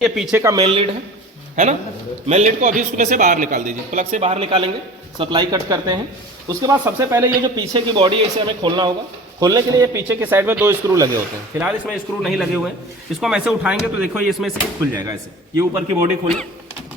ये पीछे का मेन लीड है ना। मेन लीड को अभी उसमें से बाहर निकाल दीजिए, प्लग से बाहर निकालेंगे, सप्लाई कट करते हैं। उसके बाद सबसे पहले ये जो पीछे की बॉडी है इसे हमें खोलना होगा। खोलने के लिए ये पीछे की साइड में 2 स्क्रू लगे होते हैं, फिलहाल इसमें स्क्रू नहीं लगे हुए हैं। इसको हम ऐसे उठाएंगे तो देखो ये इसमें से खुल जाएगा ऐसे। ये ऊपर की बॉडी खोलें।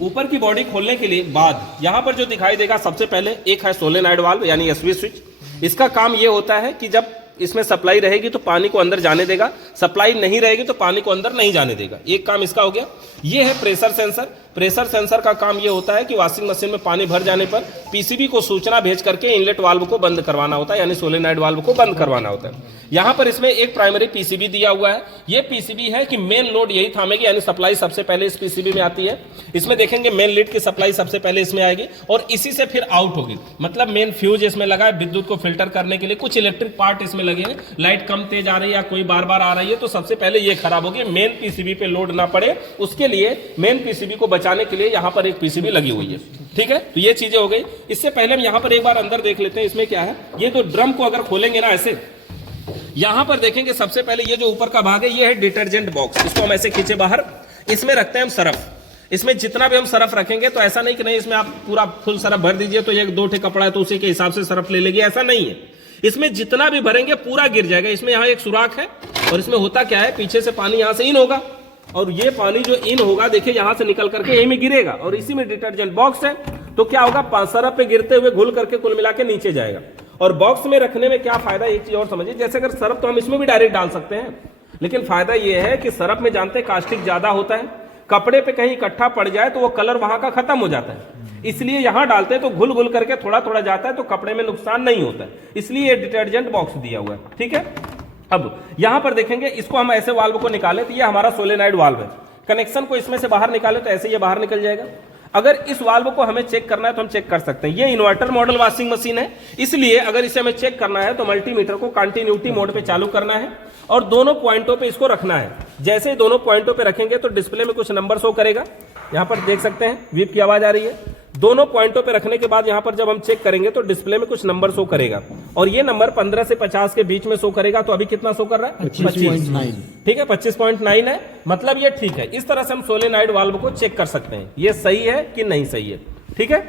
ऊपर की बॉडी खोलने के लिए बाद यहाँ पर जो दिखाई देगा सबसे पहले एक है सोलेनॉइड वाल्व यानी एसवी स्विच। इसका काम ये होता है कि जब इसमें सप्लाई रहेगी तो पानी को अंदर जाने देगा, सप्लाई नहीं रहेगी तो पानी को अंदर नहीं जाने देगा। एक काम इसका हो गया। ये है प्रेशर सेंसर। प्रेशर सेंसर का काम ये होता है कि वॉशिंग मशीन में पानी भर जाने पर पीसीबी को सूचना भेज करके इनलेट वाल्व को बंद करवाना होता है, यानी सोलेनॉइड वाल्व को बंद करवाना होता है। यहाँ पर इसमें एक प्राइमरी पीसीबी दिया हुआ है। ये पीसीबी है कि मेन लोड यही थामेगी, यानी सप्लाई सबसे पहले इस पीसीबी में आती है। इसमें देखेंगे मेन लीड की सप्लाई सबसे पहले इसमें आएगी और इसी से फिर आउट होगी। मतलब मेन फ्यूज इसमें लगा है विद्युत को फिल्टर करने के लिए। कुछ इलेक्ट्रिक पार्ट इसमें लगे हैं, लाइट कम तेज आ रही है या कोई बार बार आ रही है तो सबसे पहले ये खराब होगी, मेन पीसीबी पे लोड ना पड़े उसके लिए मेन पीसीबी को बचाने के लिए यहाँ पर एक पीसीबी लगी हुई है। ठीक है, तो ये चीजें हो गई। इससे पहले हम यहाँ पर एक बार अंदर देख लेते हैं इसमें क्या है। ये तो ड्रम को अगर खोलेंगे ना ऐसे, यहां पर देखेंगे सबसे पहले ये जो ऊपर का भाग है ये है डिटर्जेंट बॉक्स। इसको हम ऐसे खींचे बाहर, इसमें रखते हैं हम सरफ। इसमें जितना भी हम सरफ रखेंगे तो ऐसा नहीं कि नहीं इसमें आप पूरा फुल सरफ भर दीजिए तो एक दो ठे कपड़ा है तो उसी के हिसाब से सरफ ले लेगी, ऐसा नहीं है। इसमें जितना भी भरेंगे पूरा गिर जाएगा। इसमें यहाँ एक सुराख है और इसमें होता क्या है, पीछे से पानी यहाँ से इन होगा और ये पानी जो इन होगा देखिए यहाँ से निकल करके यहीं में गिरेगा और इसी में डिटर्जेंट बॉक्स है तो क्या होगा, सरफ पे गिरते हुए घुल करके कुल मिला के नीचे जाएगा। और बॉक्स में रखने में क्या फायदा, एक चीज और समझिए। जैसे अगर सरफ तो हम इसमें भी डायरेक्ट डाल सकते हैं, लेकिन फायदा ये है कि सरफ में जानते हैं कास्टिक ज्यादा होता है, कपड़े पे कहीं इकट्ठा पड़ जाए तो वो कलर वहां का खत्म हो जाता है। इसलिए यहां डालते हैं तो घुल घुल करके थोड़ा थोड़ा जाता है तो कपड़े में नुकसान नहीं होता है, इसलिए ये डिटर्जेंट बॉक्स दिया हुआ है। ठीक है, अब यहां पर देखेंगे इसको हम ऐसे वाल्व को निकालें तो ये हमारा सोलेनॉइड वाल्व है। कनेक्शन को इसमें से बाहर निकाले तो ऐसे ये बाहर निकल जाएगा। अगर इस वाल्व को हमें चेक करना है तो हम चेक कर सकते हैं। ये इन्वर्टर मॉडल वॉशिंग मशीन है, इसलिए अगर इसे हमें चेक करना है तो मल्टीमीटर को कंटिन्यूटी मोड पे चालू करना है और दोनों पॉइंटों पे इसको रखना है। जैसे ही दोनों पॉइंटों पे रखेंगे तो डिस्प्ले में कुछ नंबर शो करेगा। यहाँ पर देख सकते हैं वीप की आवाज आ रही है। दोनों पॉइंटों पे रखने के बाद यहाँ पर जब हम चेक करेंगे तो डिस्प्ले में कुछ नंबर शो करेगा और ये नंबर 15 से 50 के बीच में शो करेगा। तो अभी कितना शो कर रहा है, 25.9। ठीक है, 25.9 है, मतलब ये ठीक है। इस तरह से हम सोलेनॉइड वाल्व को चेक कर सकते हैं ये सही है कि नहीं सही है। ठीक है,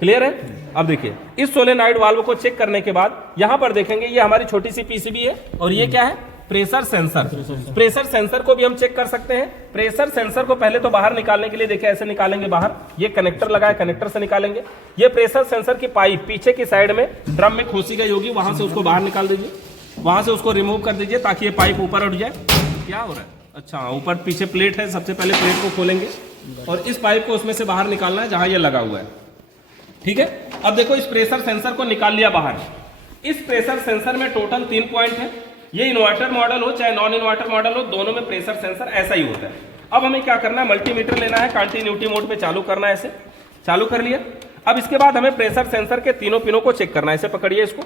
क्लियर है। अब देखिए इस सोलेनॉइड वाल्व को चेक करने के बाद यहाँ पर देखेंगे ये हमारी छोटी सी पीसीबी है और ये क्या है, प्रेशर सेंसर। प्रेशर सेंसर को भी हम चेक कर सकते हैं। प्रेशर सेंसर को पहले तो बाहर निकालने के लिए देखिए ऐसे निकालेंगे बाहर, ये कनेक्टर लगा है, कनेक्टर से निकालेंगे। ये प्रेशर सेंसर की पाइप पीछे की साइड में ड्रम में खोसी गई होगी, वहां से उसको बाहर निकाल दीजिए, वहां से उसको रिमूव कर दीजिए ताकि ये पाइप ऊपर उठ जाए। क्या हो रहा है, अच्छा ऊपर पीछे प्लेट है, सबसे पहले प्लेट को खोलेंगे और इस पाइप को उसमें से बाहर निकालना है जहां ये लगा हुआ है। ठीक है, अब देखो इस प्रेशर सेंसर को निकाल लिया बाहर। इस प्रेशर सेंसर में टोटल 3 पॉइंट है। ये इन्वर्टर मॉडल हो चाहे नॉन इन्वर्टर मॉडल हो, दोनों में प्रेशर सेंसर ऐसा ही होता है। अब हमें क्या करना है, मल्टीमीटर लेना है, कंटिन्यूटी मोड पे चालू करना है। ऐसे चालू कर लिया। अब इसके बाद हमें प्रेशर सेंसर के तीनों पिनों को चेक करना है। ऐसे पकड़िए इसको,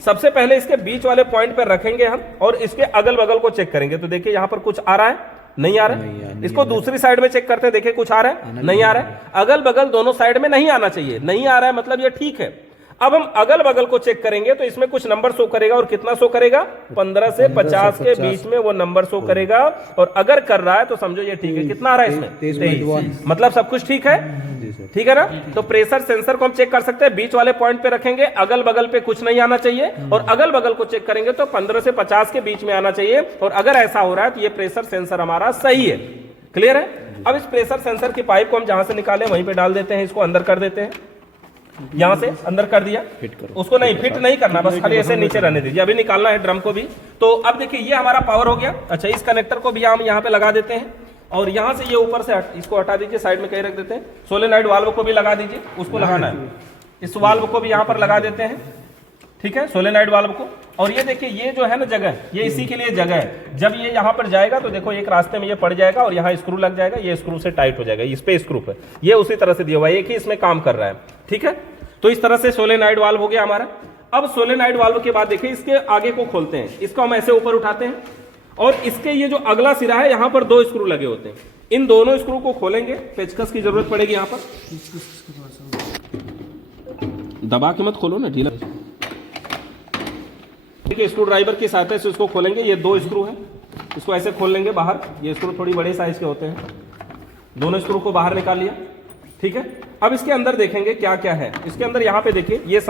सबसे पहले इसके बीच वाले पॉइंट पर रखेंगे हम और इसके अगल बगल को चेक करेंगे। तो देखिए यहाँ पर कुछ आ रहा है, नहीं आ रहा है। इसको दूसरी साइड में चेक करते हैं, देखिए कुछ आ रहा है, नहीं आ रहा है। अगल बगल दोनों साइड में नहीं आना चाहिए, नहीं आ रहा है मतलब ये ठीक है। अब हम अगल बगल को चेक करेंगे तो इसमें कुछ नंबर शो करेगा और कितना शो करेगा, 15 से 50 के बीच में वो नंबर शो करेगा। और अगर कर रहा है तो समझो ये ठीक है। कितना आ रहा है इसमें, 23, मतलब सब कुछ ठीक है। ठीक है ना, तो प्रेशर सेंसर को हम चेक कर सकते हैं। बीच वाले पॉइंट पे रखेंगे, अगल बगल पे कुछ नहीं आना चाहिए और अगल बगल को चेक करेंगे तो 15 से 50 के बीच में आना चाहिए। और अगर ऐसा हो रहा है तो ये प्रेशर सेंसर हमारा सही है। क्लियर है। अब इस प्रेशर सेंसर की पाइप को हम जहां से निकाले वहीं पे डाल देते हैं, इसको अंदर कर देते हैं। यहां से अंदर कर दिया, फिट करो उसको, नहीं फिट नहीं करना, बस खाली ऐसे नीचे रहने दीजिए। अभी निकालना है ड्रम को भी। तो अब देखिए ये हमारा पावर हो गया। अच्छा, इस कनेक्टर को भी हम यहाँ पे लगा देते हैं और यहां से ये ऊपर से इसको हटा दीजिए, साइड में कहीं रख देते हैं। सोलेनॉइड वाल्व को भी लगा दीजिए, उसको लगाना है। इस वाल्व को भी यहाँ पर लगा देते हैं। ठीक है, सोलेनॉइड वाल्व को। और ये देखिए ये जो है ना जगह, ये इसी के लिए जगह है। जब ये यहाँ पर जाएगा तो देखो एक रास्ते में ये पड़ जाएगा और यहाँ स्क्रू लग जाएगा, ये स्क्रू से टाइट हो जाएगा, इस पे स्क्रू है, ये उसी तरह से दिया हुआ है, एक ही इसमें काम कर रहा है। ठीक है, तो इस तरह से सोलेनॉइड वाल्व हो गया हमारा। अब सोलेनॉइड वाल्व के बाद देखिए इसके आगे को खोलते हैं। इसको हम ऐसे ऊपर उठाते हैं और इसके ये जो अगला सिरा है यहाँ पर 2 स्क्रू लगे होते हैं। इन दोनों स्क्रू को खोलेंगे, पेचकस की जरूरत पड़ेगी यहाँ पर। दबा के मत खोलो ना, ढीला। देखिए स्क्रू ड्राइवर की सहायता से इसको खोलेंगे। ये 2 स्क्रू हैं, इसको ऐसे खोल लेंगे बाहर। ये स्क्रू थोड़ी बड़े साइज के होते हैं। दोनों स्क्रू को बाहर निकाल लिया, ठीक है। अब इसके अंदर देखेंगे क्या क्या है। इसके अंदर यहाँ पे देखिए ये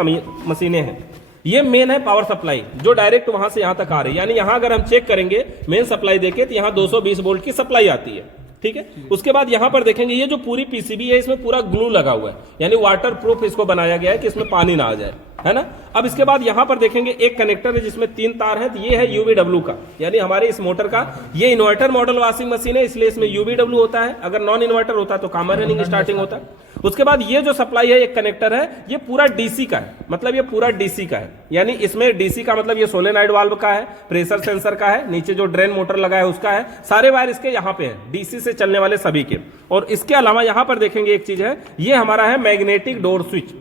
मशीनें हैं, ये मेन है पावर सप्लाई जो डायरेक्ट वहां से यहां तक आ रही है, यानी यहां अगर हम चेक करेंगे मेन सप्लाई देखे तो यहां 220 वोल्ट की सप्लाई आती है, ठीक है। उसके बाद यहां पर देखेंगे ये जो पूरी पीसीबी है इसमें पूरा ग्लू लगा हुआ है, यानी वाटर प्रूफ इसको बनाया गया है कि इसमें पानी ना आ जाए, है ना। अब इसके बाद यहां पर देखेंगे एक कनेक्टर है जिसमें 3 तार है, तो ये है यूवीडब्ल्यू का, यानी हमारे इस मोटर का ये इन्वर्टर मॉडल वॉशिंग मशीन है इसलिए इसमें यूवीडब्ल्यू होता है, अगर नॉन इन्वर्टर होता तो कॉमन रनिंग स्टार्टिंग होता है। उसके बाद ये जो सप्लाई है एक कनेक्टर है, ये पूरा डीसी का है, मतलब ये पूरा डीसी का है, यानी इसमें डीसी का मतलब ये सोलेनॉइड वाल्व का है, प्रेशर सेंसर का है, नीचे जो ड्रेन मोटर लगा है उसका है, सारे वायर इसके यहाँ पे है डीसी से चलने वाले सभी के। और इसके अलावा यहाँ पर देखेंगे एक चीज है, ये हमारा है मैग्नेटिक डोर स्विच।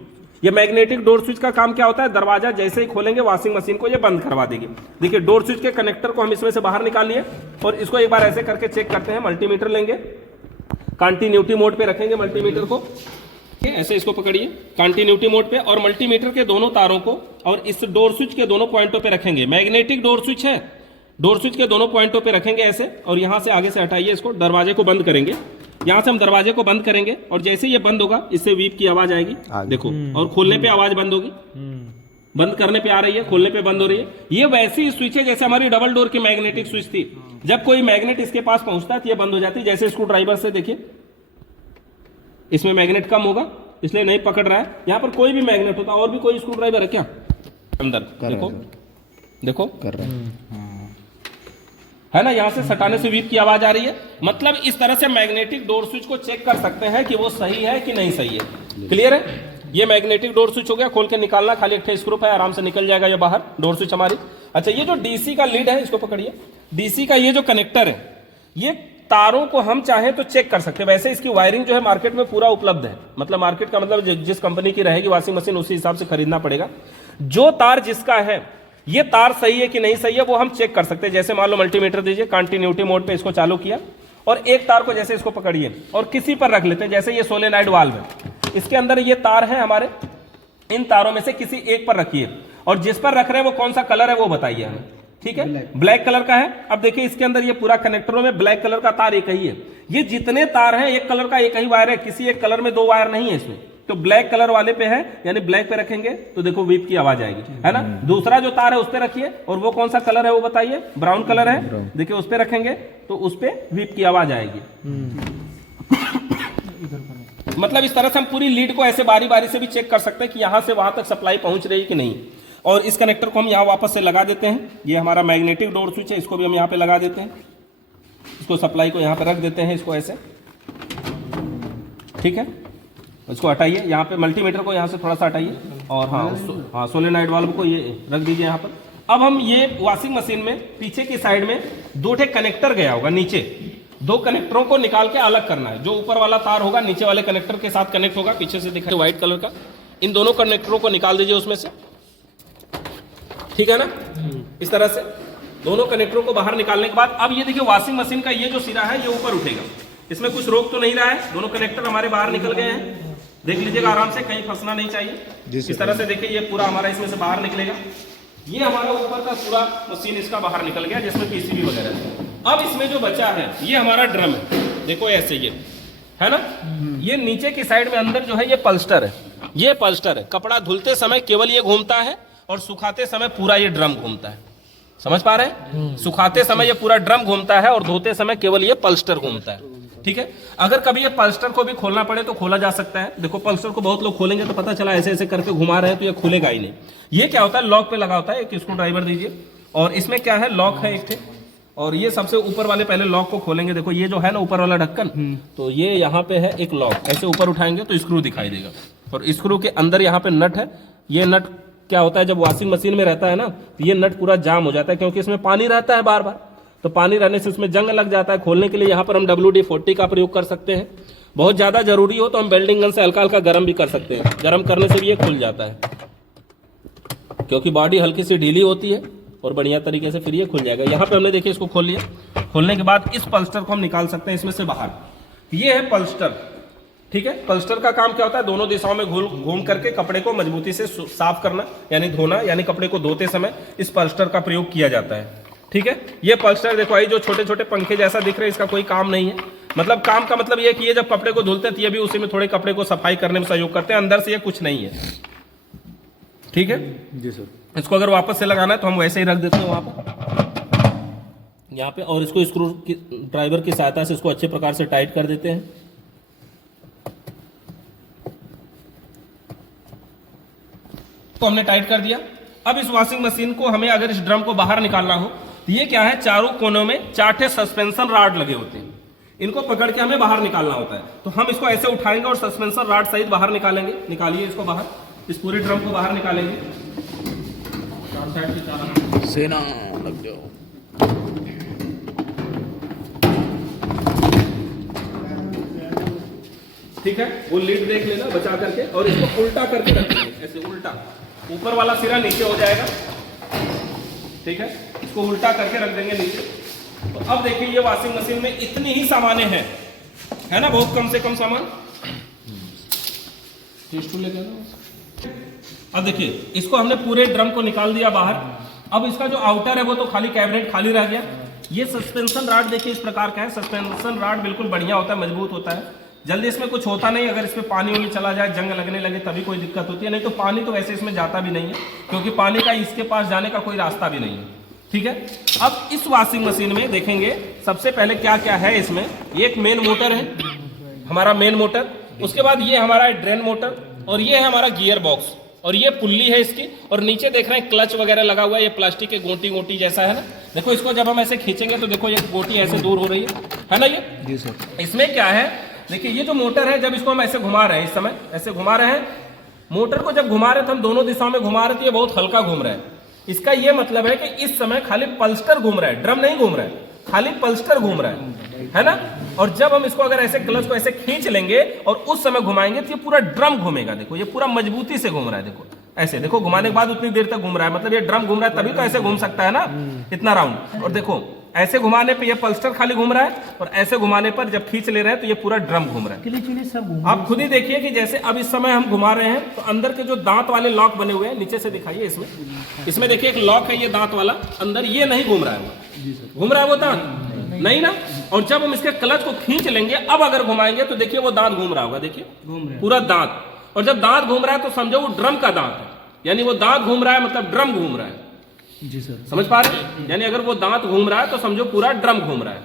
ये मैग्नेटिक डोर स्विच का काम क्या होता है, दरवाजा जैसे ही खोलेंगे वॉशिंग मशीन को ये बंद करवा देगी। देखिए डोर स्विच के कनेक्टर को हम इसमें से बाहर निकाल लिए और इसको एक बार ऐसे करके चेक करते हैं। मल्टीमीटर लेंगे, कंटिन्यूटी मोड पे रखेंगे मल्टीमीटर को, ऐसे इसको पकड़िए कंटिन्यूटी मोड पे, और मल्टीमीटर के दोनों तारों को और इस डोर स्विच के दोनों पॉइंटों पे रखेंगे। मैग्नेटिक डोर स्विच है, डोर स्विच के दोनों पॉइंटों पे रखेंगे ऐसे, और यहां से आगे से हटाइए इसको, दरवाजे को बंद करेंगे। यहां से हम दरवाजे को बंद करेंगे और जैसे ये बंद होगा इससे वीप की आवाज आएगी, देखो, और खोलने पे आवाज बंद होगी, बंद करने पे आ रही है, खोलने पे बंद हो रही है। ये वैसी स्विच है जैसे हमारी डबल डोर की मैग्नेटिक स्विच थी, जब कोई मैग्नेट इसके पास पहुंचता है तो ये बंद हो जाती है। जैसे स्क्रू ड्राइवर से देखिए इसमें मैग्नेट कम होगा इसलिए नहीं पकड़ रहा है, यहां पर कोई भी मैग्नेट होता, और भी कोई स्क्रू ड्राइवर है क्या अंदर, देखो देखो कर रहे हैं, है ना, यहां से सटाने से वीप की आवाज आ रही है। मतलब इस तरह से मैग्नेटिक डोर स्विच को चेक कर सकते हैं कि वो सही है कि नहीं सही है। क्लियर है, ये मैग्नेटिक डोर स्विच हो गया, खोल के निकालना, खाली एक स्क्रू है, आराम से निकल जाएगा ये बाहर डोर स्विच हमारी। अच्छा, ये जो डीसी का लीड है इसको पकड़िए, डीसी का ये जो कनेक्टर है, ये तारों को हम चाहें तो चेक कर सकते हैं। वैसे इसकी वायरिंग जो है मार्केट में पूरा उपलब्ध है, मतलब मार्केट का मतलब जिस कंपनी की रहेगी वॉशिंग मशीन उसी हिसाब से खरीदना पड़ेगा। जो तार जिसका है ये तार सही है कि नहीं सही है वो हम चेक कर सकते हैं। जैसे मान लो मल्टीमीटर दीजिए, कंटिन्यूटी मोड पे इसको चालू किया और एक तार को जैसे इसको पकड़िए और किसी पर रख लेते हैं, जैसे ये सोलेनॉइड वाल्व है, इसके अंदर ये तार है हमारे, इन तारों में से किसी एक पर रखिए और जिस पर रख रहे हैं वो कौन सा कलर है वो बताइए हमें, ठीक है, ब्लैक कलर का है। अब देखिए इसके अंदर ये पूरा कनेक्टरों में ब्लैक कलर का तार एक ही है, ये जितने तार हैं एक कलर का एक ही वायर है, किसी एक कलर में 2 वायर नहीं है इसमें, तो ब्लैक कलर वाले पे है, यानी ब्लैक पे रखेंगे तो देखो वीप की आवाज आएगी, है ना। दूसरा जो तार है उस पे रखिए और वो कौन सा कलर है वो बताइए, ब्राउन कलर है, देखिए उस पे रखेंगे तो उस पे वीप की आवाज आएगी। मतलब इस तरह से हम पूरी लीड को ऐसे बारी बारी से भी चेक कर सकते हैं कि यहां से वहां तक सप्लाई पहुंच रही है कि नहीं। और इस कनेक्टर को हम यहाँ वापस से लगा देते हैं, ये हमारा मैग्नेटिक डोर स्विच है, इसको भी हम यहाँ पे लगा देते हैं, इसको सप्लाई को यहाँ पे रख देते हैं, इसको ऐसे, ठीक है। इसको हटाइए, यहाँ पे मल्टीमीटर को यहाँ से थोड़ा सा हटाइए और हाँ सोलेनॉइड वाल्व को ये रख दीजिए यहाँ पर। अब हम ये वॉशिंग मशीन में पीछे की साइड में 2 ठे कनेक्टर गया होगा नीचे, 2 कनेक्टरों को निकाल के अलग करना है। जो ऊपर वाला तार होगा नीचे वाले कनेक्टर के साथ कनेक्ट होगा, पीछे से दिखाई व्हाइट कलर का, इन दोनों कनेक्टरों को निकाल दीजिए उसमें से, ठीक है ना। इस तरह से दोनों कनेक्टरों को बाहर निकालने के बाद अब ये देखिए वॉशिंग मशीन का ये जो सिरा है ये ऊपर उठेगा, इसमें कुछ रोक तो नहीं रहा है, दोनों कनेक्टर हमारे बाहर निकल गए हैं, देख लीजिएगा आराम से, कहीं फंसना नहीं चाहिए। इस तरह से देखिए ये पूरा हमारा इसमें से बाहर निकलेगा, ये हमारा ऊपर का पूरा मशीन इसका बाहर निकल गया जिसमें पीसीबी वगैरह है। अब इसमें जो बचा है ये हमारा ड्रम है, देखो ऐसे ये है ना, ये नीचे की साइड में अंदर जो है ये पल्स्टर है, ये पल्स्टर है। कपड़ा धुलते समय केवल ये घूमता है और सुखाते समय पूरा ये ड्रम घूमता है, समझ पा रहे हैं। सुखाते समय ये पूरा ड्रम घूमता है और धोते समय केवल ये पल्स्टर घूमता है, ठीक है। अगर कभी ये पल्स्टर को भी खोलना पड़े तो खोला जा सकता है। देखो पल्स्टर को बहुत लोग खोलेंगे तो पता चला ऐसे ऐसे करके घुमा रहे हैं तो ये खुलेगा ही नहीं। ये क्या होता है, लॉक पे लगा होता है, एक स्क्रू ड्राइवर दीजिए और इसमें क्या है, लॉक है एक थे, और ये सबसे ऊपर वाले पहले लॉक को खोलेंगे। देखो ये जो है ना ऊपर वाला ढक्कन, तो ये यहाँ पे है एक लॉक, ऐसे ऊपर उठाएंगे तो स्क्रू दिखाई देगा और स्क्रू के अंदर यहाँ पे नट है। ये नट क्या होता है, जब वॉशिंग मशीन में रहता है ना तो ये नट पूरा जाम हो जाता है क्योंकि इसमें पानी रहता है बार बार, तो पानी रहने से उसमें जंग लग जाता है। खोलने के लिए यहाँ पर हम WD-40 का प्रयोग कर सकते हैं। बहुत ज़्यादा जरूरी हो तो हम वेल्डिंग गन से हल्का हल्का गर्म भी कर सकते हैं, गर्म करने से भी ये खुल जाता है क्योंकि बॉडी हल्की सी ढीली होती है और बढ़िया तरीके से फिर ये खुल जाएगा। यहाँ पे हमने देखिए इसको खोल लिया, खोलने के बाद इस पल्स्टर को हम निकाल सकते हैं इसमें से बाहर। ये है पल्स्टर, ठीक है। पल्स्टर का काम क्या होता है, दोनों दिशाओं में घूम करके कपड़े को मजबूती से साफ करना, यानी धोना, यानी कपड़े को धोते समय इस पल्स्टर का प्रयोग किया जाता है, ठीक है। ये पल्स्टर देखो आई जो छोटे छोटे पंखे जैसा दिख रहे हैं, इसका कोई काम नहीं है, मतलब काम का मतलब ये कि ये जब कपड़े को धुलते हैं तो ये भी उसी में थोड़े कपड़े को सफाई करने में सहयोग करते हैं, अंदर से ये कुछ नहीं है। ठीक है जी सर। इसको अगर वापस से लगाना है तो हम वैसे ही रख देते हैं वहां पर यहाँ पे, और इसको स्क्रू ड्राइवर की सहायता से इसको अच्छे प्रकार से टाइट कर देते हैं। तो हमने टाइट कर दिया। अब इस वॉशिंग मशीन को हमें अगर इस ड्रम को बाहर निकालना हो तो ये क्या है, चारों कोनों में 4 ठे सस्पेंशन रॉड लगे होते हैं, इनको पकड़ के हमें बाहर निकालना होता है। तो हम इसको ऐसे उठाएंगे और सस्पेंशन रॉड सहित बाहर निकालेंगे। निकालिए इसको बाहर, इस पूरे ड्रम को बाहर निकालेंगे। सेना लग जाओ। ठीक है, वो लीड देख लेना बचा करके, और इसको उल्टा करके रखेंगे, ऐसे उल्टा, ऊपर वाला सिरा नीचे हो जाएगा। ठीक है, इसको उल्टा करके रख देंगे नीचे। तो अब देखिए ये वॉशिंग मशीन में इतनी ही सामानें हैं, है ना, बहुत कम से कम सामान। अब देखिए इसको हमने पूरे ड्रम को निकाल दिया बाहर। अब इसका जो आउटर है वो तो खाली, कैबिनेट खाली रह गया। ये सस्पेंशन रॉड देखिए इस प्रकार का है। सस्पेंशन रॉड बिल्कुल बढ़िया होता है, मजबूत होता है, जल्दी इसमें कुछ होता नहीं। अगर इसमें पानी उनी चला जाए, जंग लगने लगे, तभी कोई दिक्कत होती है, नहीं तो पानी तो वैसे इसमें जाता भी नहीं है, क्योंकि पानी का इसके पास जाने का कोई रास्ता भी नहीं है। ठीक है, अब इस वॉशिंग मशीन में देखेंगे सबसे पहले क्या क्या है इसमें। ये एक मेन मोटर है, हमारा मेन मोटर। उसके बाद ये हमारा ड्रेन मोटर, और ये है हमारा गियर बॉक्स, और ये पुल्ली है इसकी, और नीचे देख रहे हैं क्लच वगैरह लगा हुआ है। ये प्लास्टिक के गोटी गोटी जैसा है ना, देखो इसको जब हम ऐसे खींचेंगे तो देखो ये गोटी ऐसे दूर हो रही है ना। ये जी सर। इसमें क्या है, देखिए ये जो मोटर है, जब इसको हम ऐसे घुमा रहे हैं, इस समय ऐसे घुमा रहे हैं, मोटर को जब घुमा रहे हैं तो हम दोनों दिशाओं में घुमा रहे थे, ये बहुत हल्का घूम रहा है। इसका ये मतलब है कि इस समय खाली पल्स्टर घूम रहा है, ड्रम नहीं घूम रहा है, खाली पल्स्टर घूम रहा है ना। और जब हम इसको अगर ऐसे क्लच को ऐसे खींच लेंगे और उस समय घुमाएंगे तो ये पूरा ड्रम घूमेगा। देखो ये पूरा मजबूती से घूम रहा है, देखो ऐसे, देखो घुमाने के बाद उतनी देर तक घूम रहा है, मतलब ये ड्रम घूम रहा है, तभी तो ऐसे घूम सकता है ना, इतना राउंड। और देखो ऐसे घुमाने पे ये पल्स्टर खाली घूम रहा है, और ऐसे घुमाने पर जब खींच ले रहे हैं तो ये पूरा ड्रम घूम रहा है। आप खुद ही देखिए कि जैसे अब इस समय हम घुमा रहे हैं तो अंदर के जो दांत वाले लॉक बने हुए हैं, नीचे से दिखाइए, इसमें देखिए एक लॉक है, ये दांत वाला, अंदर ये नहीं घूम रहा है, घूम रहा है वो दांत नहीं ना। और जब हम इसके क्लच को खींच लेंगे, अब अगर घुमाएंगे तो देखिए वो दांत घूम रहा होगा, देखिए पूरा दांत। और जब दांत घूम रहा है तो समझो वो ड्रम का दांत है, यानी वो दांत घूम रहा है मतलब ड्रम घूम रहा है। जी सर, समझ पा रहे हैं, यानी अगर वो दांत घूम रहा है तो समझो पूरा ड्रम घूम रहा है।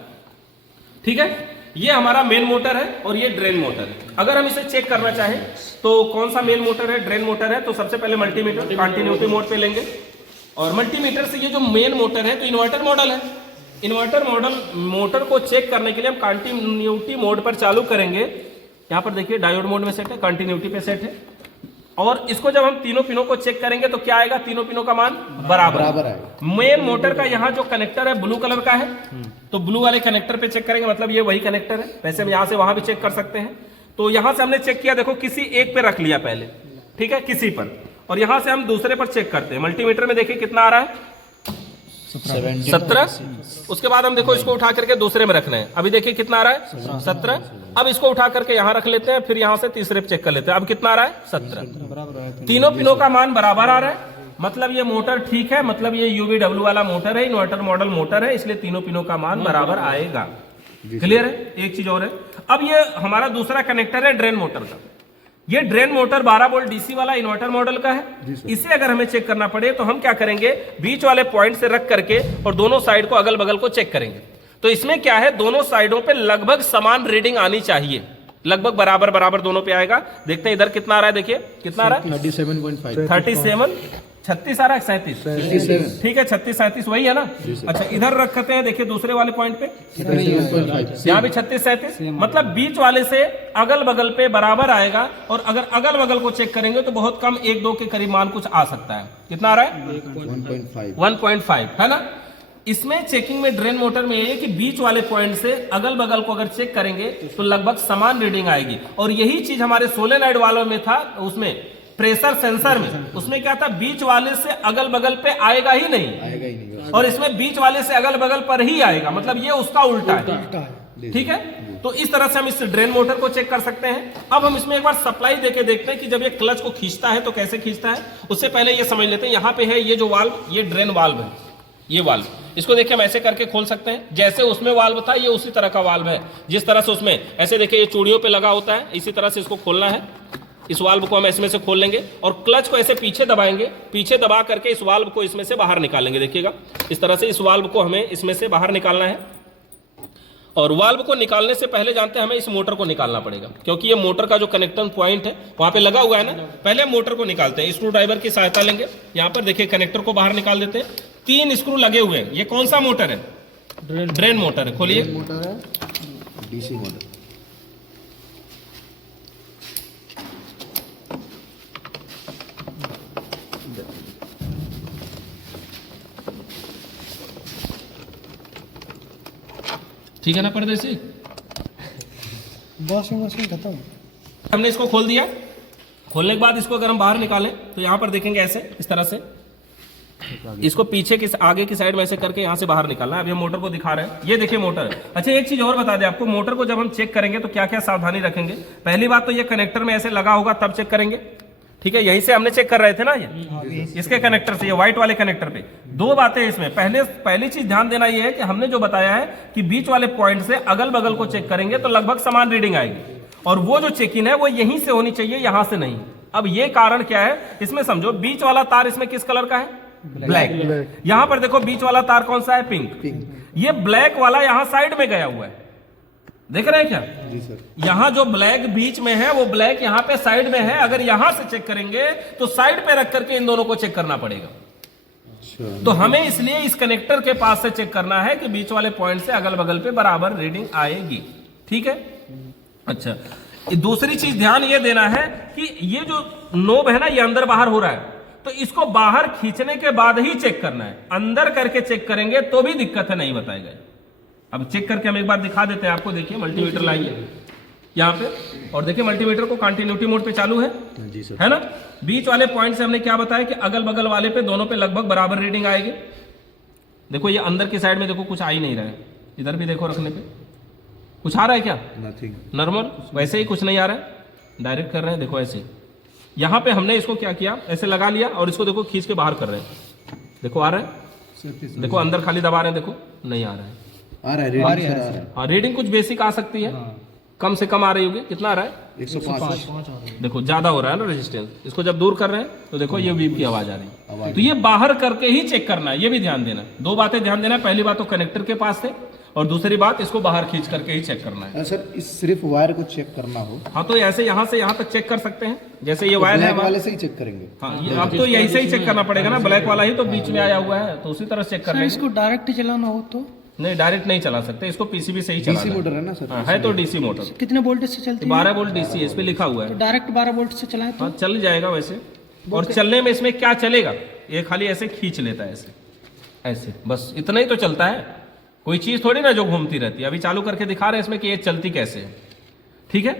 ठीक है, ये हमारा मेन मोटर है और ये ड्रेन मोटर है। अगर हम इसे चेक करना चाहें तो कौन सा मेन मोटर है, ड्रेन मोटर है, तो सबसे पहले मल्टीमीटर कंटिन्यूटी मोड पे लेंगे, और मल्टीमीटर से ये जो मेन मोटर है तो इन्वर्टर मॉडल है, इन्वर्टर मॉडल मोटर को चेक करने के लिए हम कंटिन्यूटी मोड पर चालू करेंगे। यहाँ पर देखिए डायोड मोड में सेट है, कंटिन्यूटी पे सेट है, और इसको जब हम तीनों पिनों को चेक करेंगे तो क्या आएगा, तीनों पिनों का मान बराबर आएगा। मेन मोटर का यहाँ जो कनेक्टर है ब्लू कलर का है, तो ब्लू वाले कनेक्टर पे चेक करेंगे, मतलब ये वही कनेक्टर है। वैसे हम यहाँ से वहां भी चेक कर सकते हैं, तो यहाँ से हमने चेक किया, देखो किसी एक पे रख लिया पहले, ठीक है, किसी पर, और यहाँ से हम दूसरे पर चेक करते हैं। मल्टीमीटर में देखिए कितना आ रहा है, 17। उसके बाद हम देखो इसको उठा करके दूसरे में रखना है, अभी देखिए कितना आ रहा है, 17। अब इसको उठा करके यहाँ रख लेते हैं, फिर यहाँ से तीसरे पे चेक कर लेते हैं, अब कितना आ रहा है, 17। तीनों पिनों का मान बराबर आ रहा है, मतलब ये मोटर ठीक है, मतलब ये यूवीडब्ल्यू वाला मोटर है, इन्वर्टर मॉडल मोटर है, इसलिए तीनों पिनों का मान बराबर आएगा। क्लियर है। एक चीज और है, अब ये हमारा दूसरा कनेक्टर है ड्रेन मोटर का। ये ड्रेन मोटर 12 वोल्ट डीसी वाला इन्वर्टर मॉडल का है। इसे अगर हमें चेक करना पड़े तो हम क्या करेंगे, बीच वाले पॉइंट से रख करके और दोनों साइड को अगल बगल को चेक करेंगे। तो इसमें क्या है, दोनों साइडों पे लगभग समान रीडिंग आनी चाहिए, लगभग बराबर बराबर दोनों पे आएगा। देखते हैं इधर कितना आ रहा है, देखिए कितना आ रहा है, 37.5, 37, 36 आ रहा है, 37, ठीक है, 36 37 वही है ना। अच्छा इधर रखते हैं, देखिए दूसरे वाले पॉइंट पे 37.5, यहाँ भी 36 37, मतलब बीच वाले से अगल बगल पे बराबर आएगा। और अगर अगल बगल को चेक करेंगे तो बहुत कम 1-2 के करीब मान कुछ आ सकता है। कितना आ रहा है, 1.5 है ना। इसमें चेकिंग में ड्रेन मोटर में ये है कि बीच वाले पॉइंट से अगल बगल को अगर चेक करेंगे तो लगभग समान रीडिंग आएगी। और यही चीज हमारे सोलेनॉइड वालों में था, उसमें प्रेशर सेंसर में, उसमें क्या था, बीच वाले से अगल बगल पे आएगा ही नहीं, और इसमें बीच वाले से अगल बगल पर ही आएगा, मतलब ये उसका उल्टा है। ठीक है, तो इस तरह से हम इस ड्रेन मोटर को चेक कर सकते हैं। अब हम इसमें एक बार सप्लाई देके देखते हैं कि जब ये क्लच को खींचता है तो कैसे खींचता है। उससे पहले ये समझ लेते हैं, यहाँ पे है ये जो वाल्व, ये ड्रेन वाल्व है, ये वाल्व, इसको देखिए हम ऐसे करके खोल सकते हैं, जैसे उसमें वाल्व था ये उसी तरह का वाल्व है, जिस तरह से उसमें ऐसे देखिए ये चूड़ियों पे लगा होता है, इसी तरह से इसको खोलना है। इस वाल्व को हम इसमें से खोल लेंगे और क्लच को ऐसे पीछे दबाएंगे, पीछे दबा करके इस वाल्व को इसमें से बाहर निकालेंगे। देखिएगा इस तरह से इस वाल्व को हमें इसमें से बाहर निकालना है। और वाल्व को निकालने से पहले जानते हैं हमें इस मोटर को निकालना पड़ेगा, क्योंकि ये मोटर का जो कनेक्टर पॉइंट है वहां पे लगा हुआ है ना। पहले मोटर को निकालते हैं, स्क्रू ड्राइवर की सहायता लेंगे। यहाँ पर देखिए कनेक्टर को बाहर निकाल देते हैं, 3 स्क्रू लगे हुए हैं। ये कौन सा मोटर है? ड्रेन मोटर है। खोलिए। मोटर है, डीसी मोटर। ठीक है ना परदेसी? वॉशिंग मशीन खत्म। हमने इसको खोल दिया। खोलने के बाद इसको अगर हम बाहर निकालें तो यहाँ पर देखेंगे ऐसे, इस तरह से इसको पीछे की आगे की साइड में ऐसे करके यहाँ से बाहर निकालना है। अभी हम मोटर को दिखा रहे हैं, ये देखिए मोटर है। अच्छा एक चीज और बता दें आपको, मोटर को जब हम चेक करेंगे तो क्या क्या सावधानी रखेंगे। पहली बात तो ये कनेक्टर में ऐसे लगा होगा तब चेक करेंगे, ठीक है। यहीं से हमने चेक कर रहे थे ना, ये इसके कनेक्टर से, ये व्हाइट वाले कनेक्टर पे। 2 बातें इसमें, पहली चीज ध्यान देना ये है कि हमने जो बताया है कि बीच वाले पॉइंट से अगल बगल को चेक करेंगे तो लगभग समान रीडिंग आएगी, और वो जो चेकिंग है वो यहीं से होनी चाहिए, यहां से नहीं। अब ये कारण क्या है इसमें समझो। बीच वाला तार इसमें किस कलर का है? ब्लैक। यहां पर देखो बीच वाला तार कौन सा है? पिंक। ये ब्लैक वाला यहां साइड में गया हुआ है, देख रहे हैं क्या? जी सर। यहां जो ब्लैक बीच में है वो ब्लैक यहां पे साइड में है। अगर यहां से चेक करेंगे तो साइड पे रख करके इन दोनों को चेक करना पड़ेगा। अच्छा। तो हमें इसलिए इस कनेक्टर के पास से चेक करना है कि बीच वाले पॉइंट से अगल बगल पे बराबर रीडिंग आएगी, ठीक है। अच्छा दूसरी चीज ध्यान ये देना है कि ये जो नोब है ना ये अंदर बाहर हो रहा है, तो इसको बाहर खींचने के बाद ही चेक करना है। अंदर करके चेक करेंगे तो भी दिक्कत है, नहीं बताएगा। अब चेक करके हम एक बार दिखा देते हैं आपको। देखिए मल्टीमीटर लाइए यहाँ पे और देखिए मल्टीमीटर को कंटिन्यूटी मोड पे चालू है, जी सर, है ना। बीच वाले पॉइंट से हमने क्या बताया कि अगल बगल वाले पे दोनों पे लगभग बराबर रीडिंग आएगी। देखो ये अंदर की साइड में देखो कुछ आ ही नहीं रहा है, इधर भी देखो रखने पे कुछ आ रहा है क्या? नथिंग। नॉर्मल वैसे ही कुछ नहीं आ रहा है, डायरेक्ट कर रहे हैं देखो ऐसे। यहाँ पे हमने इसको क्या किया, ऐसे लगा लिया और इसको देखो खींच के बाहर कर रहे हैं। देखो आ रहा है, देखो अंदर खाली दबा रहे हैं, देखो नहीं आ रहा है। आ रहा है रीडिंग। हाँ रीडिंग कुछ बेसिक आ सकती है, कम से कम आ रही होगी। कितना आ रहा है? 105। देखो ज्यादा हो रहा है ना रेजिस्टेंस। इसको जब दूर कर रहे हैं तो देखो ये बीप की आवाज आ रही है। तो ये बाहर करके ही चेक करना है, ये भी ध्यान देना। 2 बातें ध्यान देना, पहली बात तो कनेक्टर के पास से, और दूसरी बात इसको बाहर खींच करके ही चेक करना है। सर इस सिर्फ वायर को चेक करना हो? हाँ तो ऐसे यहाँ से यहाँ तक चेक कर सकते हैं, जैसे ये वायर है ब्लैक वाले से ही चेक करेंगे। हाँ ये अब तो यही से ही चेक करना पड़ेगा ना, ब्लैक वाला ही तो बीच में आया हुआ है, तो उसी तरह चेक कर लेंगे। इसको डायरेक्ट चलाना हो तो? नहीं डायरेक्ट नहीं चला सकते, इसको पीसीबी से ही चलाना डीसी है। मोटर है ना सर? हाँ, है तो डीसी मोटर। कितने वोल्टेज से चलती है? 12 वोल्ट डीसी है, इस पे लिखा हुआ है। तो डायरेक्ट 12 वोल्ट से चलाएं तो? हाँ चल जाएगा वैसे। और चलने में इसमें क्या चलेगा, ये खाली ऐसे खींच लेता है, ऐसे ऐसे, बस इतना ही तो चलता है। कोई चीज थोड़ी ना जो घूमती रहती है। अभी चालू करके दिखा रहे हैं इसमें कि ये चलती कैसे है, ठीक है।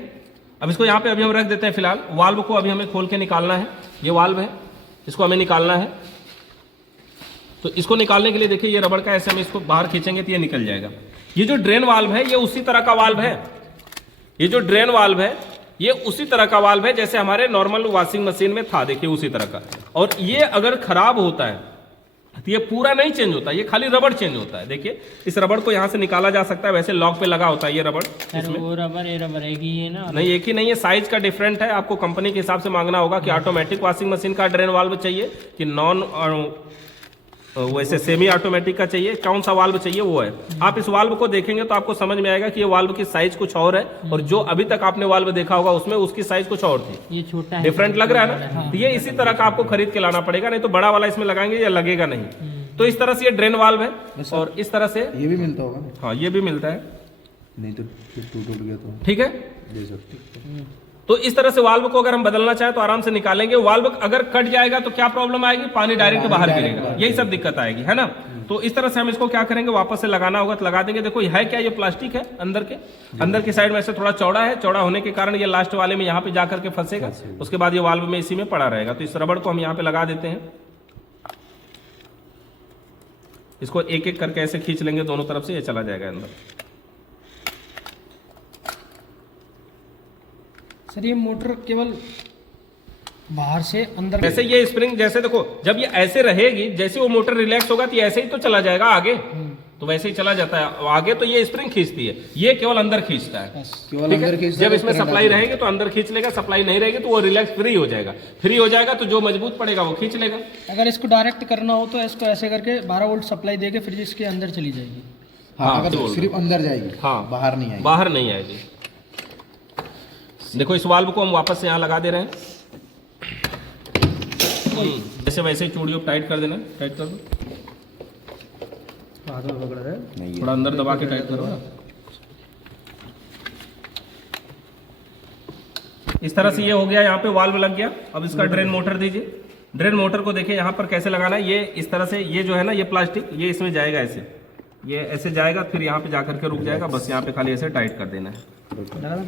अब इसको यहाँ पे अभी हम रख देते हैं फिलहाल। वाल्व को अभी हमें खोल के निकालना है। ये वाल्व है, इसको हमें निकालना है। तो इसको निकालने के लिए देखिए ये रबड़ का ऐसे हम इसको बाहर खींचेंगे तो ये निकल जाएगा। ये जो ड्रेन वाल्व है ये उसी तरह का वाल्व है। ये जो ड्रेन वाल्व है ये उसी तरह का वाल्व है जैसे हमारे नॉर्मल वॉशिंग मशीन में था, देखिए उसी तरह का। और ये अगर खराब होता है तो ये पूरा नहीं चेंज होता, ये खाली रबड़ चेंज होता है। देखिए इस रबड़ को यहाँ से निकाला जा सकता है, वैसे लॉक पे लगा होता है ये रबड़। इसमें वो रबर ये रबर एक ही है ना? नहीं एक ही नहीं है, साइज का डिफरेंट है। आपको कंपनी के हिसाब से मांगना होगा कि ऑटोमेटिक वॉशिंग मशीन का ड्रेन वाल्व चाहिए कि नॉन वैसे सेमी ऑटोमेटिक का चाहिए, कौन सा वाल्व चाहिए वो है। आप इस वाल्व को देखेंगे तो आपको समझ में आएगा कि ये वाल्व की साइज कुछ और है, और जो अभी तक आपने वाल्व देखा होगा उसमें उसकी साइज कुछ और थी। ये छोटा है, डिफरेंट लग रहा है ना, तो ये इसी तरह का आपको खरीद के लाना पड़ेगा, नहीं तो बड़ा वाला इसमें लगाएंगे या लगेगा नहीं। तो इस तरह से ये ड्रेन वाल्व है, और इस तरह से ये भी मिलता होगा? हाँ ये भी मिलता है, नहीं तो टूट गया तो? ठीक है। जी सर। तो इस तरह से वाल्व को अगर हम बदलना चाहे तो आराम से निकालेंगे। वाल्व अगर कट जाएगा तो क्या प्रॉब्लम आएगी, पानी डायरेक्ट बाहर गिरेगा, यही सब दिक्कत आएगी, है ना। तो इस तरह से हम इसको क्या करेंगे, वापस से लगाना होगा तो लगा देंगे। देखो ये है क्या, ये प्लास्टिक है अंदर की साइड में से थोड़ा चौड़ा है, चौड़ा होने के कारण ये लास्ट वाले में यहाँ पे जाकर के फंसेगा, उसके बाद ये वाल्व में इसी में पड़ा रहेगा। तो इस रबड़ को हम यहाँ पे लगा देते हैं, इसको एक एक करके ऐसे खींच लेंगे दोनों तरफ से, ये चला जाएगा अंदर। सर ये मोटर केवल बाहर से अंदर जैसे ये स्प्रिंग, जैसे देखो जब ये ऐसे रहेगी, जैसे वो मोटर रिलैक्स होगा तो ये ऐसे ही तो चला जाएगा आगे, तो वैसे ही चला जाता है आगे, तो ये स्प्रिंग खींचती है, ये केवल अंदर खींचता है। केवल ठीक है? अंदर खींच जब देगा, इसमें करंट सप्लाई आ जाएगा। रहेगी तो अंदर खींच लेगा, सप्लाई नहीं रहेगी तो वो रिलैक्स फ्री हो जाएगा, फ्री हो जाएगा तो जो मजबूत पड़ेगा वो खींच लेगा। अगर इसको डायरेक्ट करना हो तो इसको ऐसे करके 12 वोल्ट सप्लाई देके फिर इसके अंदर चली जाएगी। हाँ, हाँ, अगर बोल सिर्फ अंदर जाएगी, हाँ, बाहर नहीं आएगी। बाहर नहीं आएगी। देखो इस वाल्व को हम वापस से यहाँ लगा दे रहे हैं, जैसे वैसे ही चूड़ियों को टाइट कर देना, टाइट कर दो, नहीं है। थोड़ा अंदर दबा के टाइट करो ना। इस तरह से ये हो गया, यहाँ पे वाल्व लग गया। अब इसका ड्रेन मोटर दीजिए। ड्रेन मोटर को देखिए यहाँ पर कैसे लगाना है, ये इस तरह से, ये जो है ना ये प्लास्टिक, ये इसमें जाएगा ऐसे, ये ऐसे जाएगा, फिर यहाँ पे जाकर के रुक जाएगा, बस यहाँ पे खाली ऐसे टाइट कर देना है।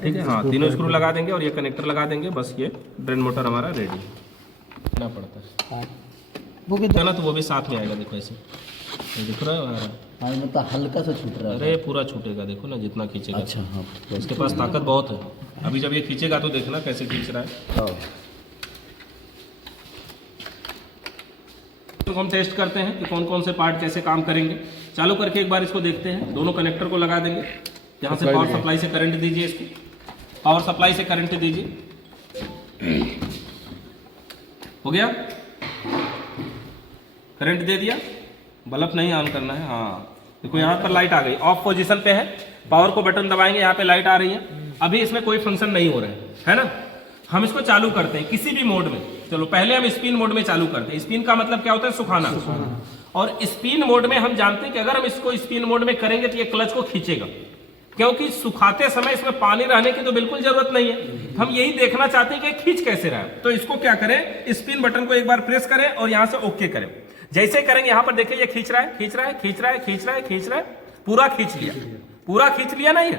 ठीक है, हाँ, तीनों स्क्रू लगा देंगे और ये कनेक्टर लगा देंगे, बस ये ड्रेन मोटर हमारा रेडी ना पड़ता है। वो भी ना तो वो भी साथ में आएगा, देखो ऐसे, ये दिख रहा है आ रहा है। हाँ, मतलब हल्का सा छूट रहा है। अरे पूरा छूटेगा, देखो ना जितना खींचेगा। अच्छा, हाँ, इसके पास ताकत बहुत है। अभी जब ये खींचेगा तो देखना कैसे खींच रहा है। हाँ। तो हम टेस्ट करते हैं कि कौन कौन से पार्ट कैसे काम करेंगे। चालू करके एक बार इसको देखते हैं। दोनों कनेक्टर को लगा देंगे, यहाँ से पावर सप्लाई से करंट दीजिए, इसको पावर सप्लाई से करंट दीजिए। हो गया, करंट दे दिया, बल्ब नहीं ऑन करना है। हाँ देखो यहाँ पर लाइट आ गई, ऑफ पोजीशन पे है, पावर को बटन दबाएंगे, यहाँ पे लाइट आ रही है। अभी इसमें कोई फंक्शन नहीं हो रहा है ना। हम इसको चालू करते हैं किसी भी मोड में। चलो पहले हम स्पिन मोड में चालू करते हैं। स्पिन का मतलब क्या होता है, सुखाना। और स्पिन मोड में हम जानते हैं कि अगर हम इसको स्पिन मोड में करेंगे तो ये क्लच को खींचेगा, क्योंकि सुखाते समय इसमें पानी रहने की तो बिल्कुल जरूरत नहीं है। हम यही देखना चाहते हैं कि खींच कैसे रहा है। तो इसको क्या करें, स्पिन बटन को एक बार प्रेस करें और यहां से ओके करें। जैसे करेंगे यहां पर देखिए ये खींच रहा है, खींच रहा है, खींच रहा है, खींच रहा है, खींच रहा है, पूरा खींच लिया, पूरा खींच लिया ना ये।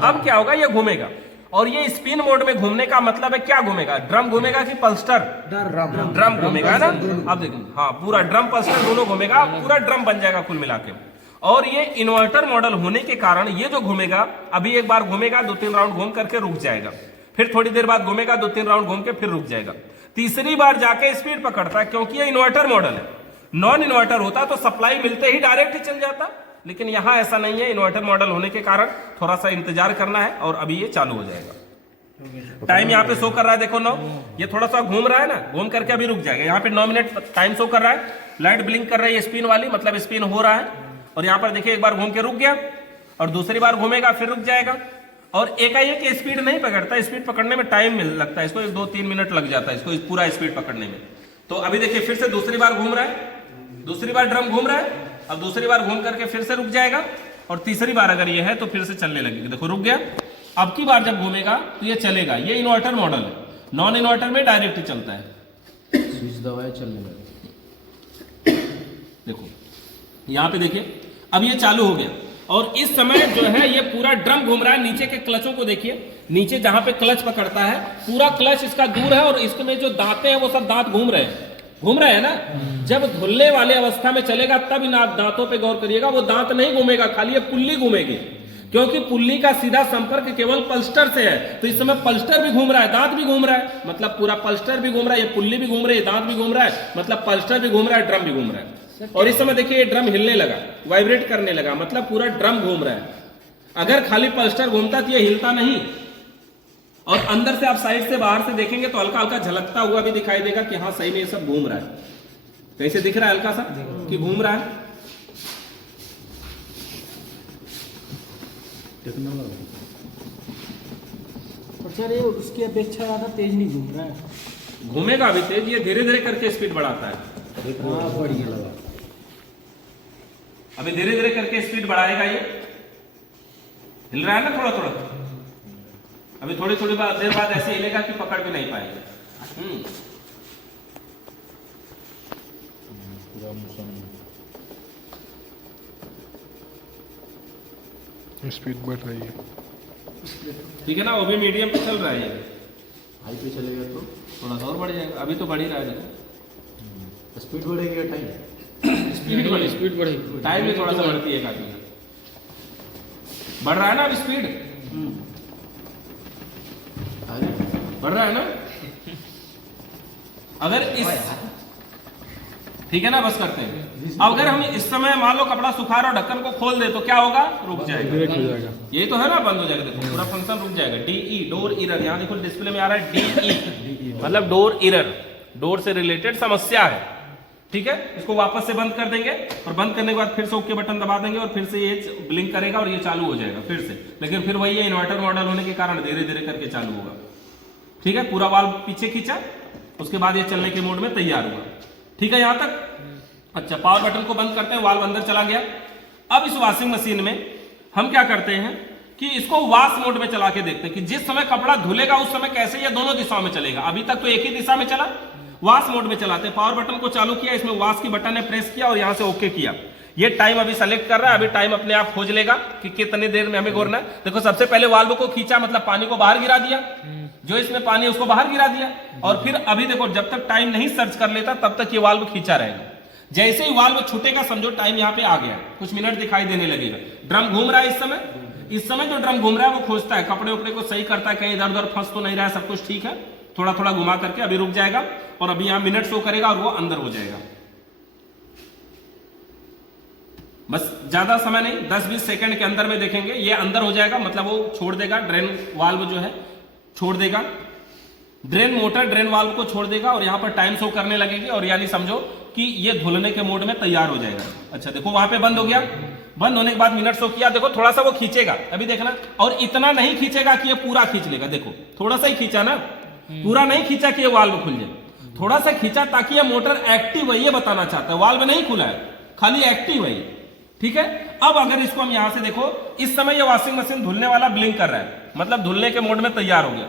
अब क्या होगा, ये घूमेगा। और ये स्पिन मोड में घूमने का मतलब है क्या घूमेगा, ड्रम घूमेगा कि पल्स्टर, ड्रम घूमेगा ना। अब देखिए, हाँ पूरा ड्रम पल्स्टर दोनों घूमेगा, पूरा ड्रम बन जाएगा कुल मिला के। और ये इन्वर्टर मॉडल होने के कारण ये जो घूमेगा, अभी एक बार घूमेगा, 2-3 राउंड घूम करके रुक जाएगा, फिर थोड़ी देर बाद घूमेगा, 2-3 राउंड घूम के फिर रुक जाएगा, तीसरी बार जाके स्पीड पकड़ता है, क्योंकि ये इन्वर्टर मॉडल है। नॉन इन्वर्टर होता तो सप्लाई मिलते ही डायरेक्ट ही चल जाता, लेकिन यहां ऐसा नहीं है। इन्वर्टर मॉडल होने के कारण थोड़ा सा इंतजार करना है और अभी ये चालू हो जाएगा। टाइम यहाँ पे शो कर रहा है, देखो 9, ये थोड़ा सा घूम रहा है ना, घूम करके अभी रुक जाएगा। यहाँ पे 9 मिनट टाइम शो कर रहा है, लाइट ब्लिंक कर रही है स्पिन वाली, मतलब स्पिन हो रहा है। और यहाँ पर देखिए एक बार घूम के रुक गया और दूसरी बार घूमेगा फिर रुक जाएगा। और एकाएक स्पीड नहीं पकड़ता, स्पीड पकड़ने में टाइम लगता है इसको, 2-3 मिनट लग जाता है इसको पूरा स्पीड पकड़ने में। तो अभी देखिए फिर से दूसरी बार घूम रहा है, दूसरी बार ड्रम घूम रहा है, अब दूसरी बार घूम करके फिर से रुक जाएगा और तीसरी बार अगर ये है तो फिर से चलने लगेगी। देखो रुक गया, अब की बार जब घूमेगा तो ये चलेगा। ये इन्वर्टर मॉडल है, नॉन इन्वर्टर में डायरेक्ट चलता है। स्विच दबाया चलने लगा। देखो यहाँ पे देखिए अब ये चालू हो गया और इस समय जो है ये पूरा ड्रम घूम रहा है। नीचे के क्लचों को देखिए, नीचे जहां पे क्लच पकड़ता है पूरा क्लच इसका दूर है और इसमें जो दांतें हैं वो सब दांत घूम रहे हैं ना। जब धुलने वाले अवस्था में चलेगा तब इन दांतों पे गौर करिएगा, वो दांत नहीं घूमेगा, खाली ये पुल्ली घूमेगी, क्योंकि पुल्ली का सीधा संपर्क केवल पल्स्टर से है। तो इस समय पल्स्टर भी घूम रहा है, दांत भी घूम रहा है, मतलब पूरा पल्स्टर भी घूम रहा है, ये पुल्ली भी घूम रही है, दांत भी घूम रहा है, मतलब पल्स्टर भी घूम रहा है, ड्रम भी घूम रहा है। और इस समय देखिए ये ड्रम हिलने लगा, वाइब्रेट करने लगा, मतलब पूरा ड्रम घूम रहा है। अगर खाली पल्स्टर घूमता तो ये हिलता नहीं। और अंदर से आप साइड से बाहर से देखेंगे तो हल्का हल्का झलकता हुआ भी दिखाई देगा कि हाँ सही में ये सब घूम रहा है। कैसे दिख रहा है, हल्का सा कि घूम रहा है। सर ये उसकी अपेक्षा ज्यादा तेज नहीं घूम रहा है। घूमेगा अभी तेज, ये धीरे धीरे करके स्पीड बढ़ाता है। बढ़िया लगा। अभी धीरे धीरे करके स्पीड बढ़ाएगा, ये हिल रहा है ना थोड़ा थोड़ा। अभी थोड़ी थोड़ी देर बाद ऐसे हिलेगा कि पकड़ भी नहीं पाएगा। स्पीड बढ़ रही है, ठीक है ना, वो भी मीडियम पे चल रहा है। ये हाई पे चलेगा तो थोड़ा सा और बढ़ जाएगा, अभी तो बढ़ ही रहा है। देखो स्पीड बढ़ेगी या टाइम? स्पीड बढ़ेगी, टाइम भी थोड़ा सा बढ़ती है काफी। बढ़ रहा है ना अभी स्पीड, बढ़ रहा है ना। अगर इस, ठीक है ना, बस करते हैं। अब अगर हम इस समय मान लो कपड़ा सुखा रहे और ढक्कन को खोल दे तो क्या होगा, रुक जाएगा, ब्रेक हो जाएगा। यही तो है ना, बंद हो जाएगा। देखो पूरा फंक्शन रुक जाएगा। डीई डोर इरर, यहाँ देखो डिस्प्ले में आ रहा है डीई, मतलब डोर इरर, डोर से रिलेटेड समस्या है। ठीक है, इसको वापस से बंद कर देंगे और बंद करने के बाद फिर से ओके बटन दबा देंगे और फिर से ये ब्लिंक करेगा और ये चालू हो जाएगा फिर से। लेकिन फिर वही है, इन्वर्टर मॉडल होने के कारण धीरे धीरे करके चालू होगा। ठीक है, पूरा वाल्व पीछे खींचा, उसके बाद ये चलने के मोड में तैयार हुआ। ठीक है यहां तक। अच्छा, पावर बटन को बंद करते हैं, वाल्व अंदर चला गया। अब इस वॉशिंग मशीन में हम क्या करते हैं कि इसको वॉश मोड में चला के देखते हैं कि जिस समय कपड़ा धुलेगा उस समय कैसे ये दोनों दिशाओं में चलेगा। अभी तक तो एक ही दिशा में चला, वॉश मोड में चलाते हैं। पावर बटन को चालू किया, इसमें वॉश की बटन ने प्रेस किया और यहां से ओके किया। ये टाइम अभी सेलेक्ट कर रहा है, अभी टाइम अपने आप खोज लेगा कि कितनी देर में हमें घोरना है। देखो सबसे पहले वाल्व को खींचा, मतलब पानी को बाहर गिरा दिया, जो इसमें पानी है उसको बाहर गिरा दिया। और फिर अभी देखो जब तक टाइम नहीं सर्च कर लेता तब तक ये वाल्व खींचा रहेगा। जैसे ही वाल्व छूटेगा समझो टाइम यहाँ पे आ गया, कुछ मिनट दिखाई देने लगेगा। ड्रम घूम रहा है इस समय जो ड्रम घूम रहा है वो खोजता है, कपड़े उपड़े को सही करता है, कहीं इधर उधर फंस तो नहीं रहा है, सब कुछ ठीक है। थोड़ा थोड़ा घुमा करके अभी रुक जाएगा और अभी यहां मिनट शो करेगा और वो अंदर हो जाएगा। बस ज्यादा समय नहीं, 10-20 सेकंड के अंदर में देखेंगे ये अंदर हो जाएगा, मतलब वो छोड़ देगा, ड्रेन वाल्व जो है छोड़ देगा, ड्रेन मोटर ड्रेन वाल्व को छोड़ देगा और यहां पर टाइम शो करने लगेगी और यानी समझो कि ये धुलने के मोड में तैयार हो जाएगा। अच्छा देखो वहां पे बंद हो गया, बंद होने के बाद मिनट शो किया, देखो थोड़ा सा वो खींचेगा, अभी देखना, और इतना नहीं खींचेगा कि ये पूरा खींच लेगा। देखो थोड़ा सा ही खींचा ना, पूरा नहीं खींचा कि ये वाल्व खुल जाए, थोड़ा सा खींचा ताकि ये मोटर एक्टिव है, ये बताना चाहता है। वाल्व नहीं खुला है, खाली एक्टिव है। ठीक है, अब अगर इसको हम यहां से देखो, इस समय ये वॉशिंग मशीन धुलने वाला ब्लिंक कर रहा है, मतलब धुलने के मोड में तैयार हो गया।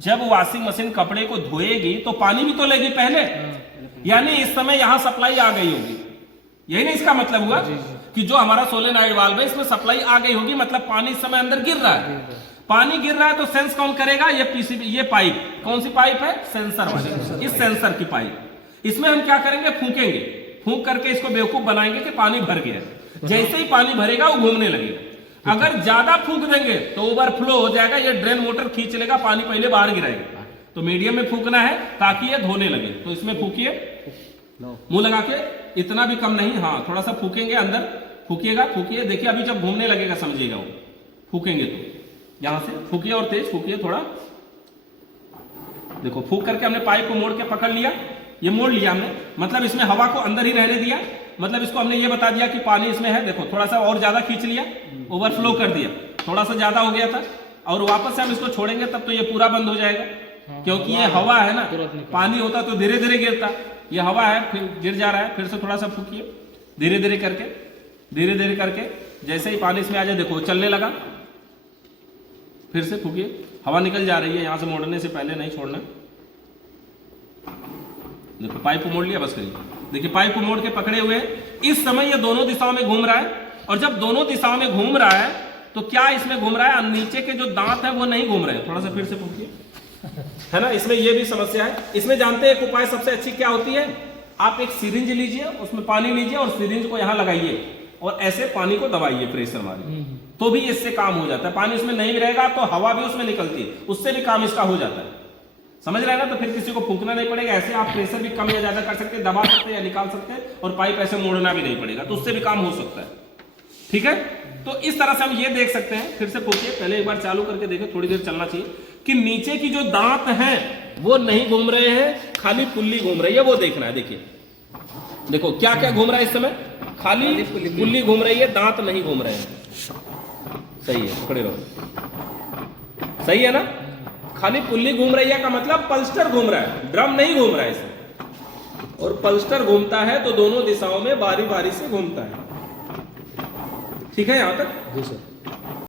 जब वॉशिंग मशीन कपड़े को धोएगी तो पानी भी तो लेगी पहले, यानी इस समय यहां सप्लाई आ गई होगी। यही नहीं इसका मतलब हुआ कि जो हमारा सोलेनॉइड वाल्व है इसमें सप्लाई आ गई होगी, मतलब पानी इस समय अंदर गिर रहा है। पानी गिर रहा है तो सेंस कौन करेगा, ये पीसीबी, ये पाइप, कौन सी पाइप है, सेंसर वाली, इस सेंसर की पाइप। इसमें हम क्या करेंगे, फूकेंगे, फूक करके इसको बेवकूफ बनाएंगे कि पानी भर गया। जैसे ही पानी भरेगा वो घूमने लगेगा। अगर ज्यादा फूक देंगे तो ओवरफ्लो हो जाएगा, ये ड्रेन मोटर खींच लेगा, पानी पहले बाहर गिराएगा। तो मीडियम में फूकना है ताकि ये धोने लगे। तो इसमें फूकिए, मुंह लगा के, इतना भी कम नहीं, हाँ थोड़ा सा फूकेंगे अंदर, फूकिएगा, फूकिए, देखिए अभी जब घूमने लगेगा समझिएगा वो, फूकेंगे तो यहां से फूकिए और तेज फूकिए थोड़ा। देखो फूक करके हमने पाइप को मोड़ के पकड़ लिया, ये मोड़ लिया हमने, मतलब इसमें हवा को अंदर ही रहने दिया, मतलब इसको हमने ये बता दिया कि पानी इसमें है। देखो थोड़ा सा और ज्यादा खींच लिया, ओवरफ्लो कर दिया, थोड़ा सा ज्यादा हो गया था, और वापस से हम इसको छोड़ेंगे तब तो ये पूरा बंद हो जाएगा, क्योंकि ये हवा है ना, पानी होता तो धीरे धीरे गिरता, ये हवा है फिर गिर जा रहा है। फिर से थोड़ा सा फूकिए, धीरे धीरे करके, धीरे धीरे करके, जैसे ही पानी इसमें आ जाए देखो चलने लगा, फिर से फूकिए, हवा निकल जा रही है, यहां से मोड़ने से पहले नहीं छोड़ना। देखो पाइप को मोड़ लिया, बस करिए, देखिए पाइप को मोड़ के पकड़े हुए, इस समय ये दोनों दिशाओं में घूम रहा है, और जब दोनों दिशाओं में घूम रहा है तो क्या इसमें घूम रहा है, नीचे के जो दांत है वो नहीं घूम रहे हैं। थोड़ा सा फिर से फूकिए, है ना, इसमें ये भी समस्या है। इसमें जानते हैं एक उपाय सबसे अच्छी क्या होती है, आप एक सिरिंज लीजिए, उसमें पानी लीजिए और सिरिंज को यहां लगाइए और ऐसे पानी को दबाइए, प्रेशर मारिए, तो भी इससे काम हो जाता है। पानी उसमें नहीं रहेगा तो हवा भी उसमें निकलती है, उससे भी काम इसका हो जाता है। समझ रहे हैं ना, तो फिर किसी को फूकना नहीं पड़ेगा, ऐसे आप प्रेशर भी कम या ज्यादा कर सकते हैं, दबा सकते हैं या निकाल सकते हैं, और पाइप ऐसे मोड़ना भी नहीं पड़ेगा, तो उससे भी काम हो सकता है। ठीक है, तो इस तरह से हम ये देख सकते हैं। फिर से फूकिए, पहले एक बार चालू करके देखें, थोड़ी देर चलना चाहिए, कि नीचे की जो दांत हैं वो नहीं घूम रहे हैं, खाली पुल्ली घूम रही है, वो देखना है। देखिए देखो क्या क्या घूम रहा है इस समय, खाली पुल्ली घूम रही है, दांत नहीं घूम रहे हैं। सही है, पकड़े रहो, सही है ना, खाली पुल्ली घूम रही है का मतलब पल्स्टर घूम रहा है, ड्रम नहीं घूम रहा है इसमें। और पल्स्टर घूमता है तो दोनों दिशाओं में बारी बारी से घूमता है। ठीक है यहां तक? जी सर।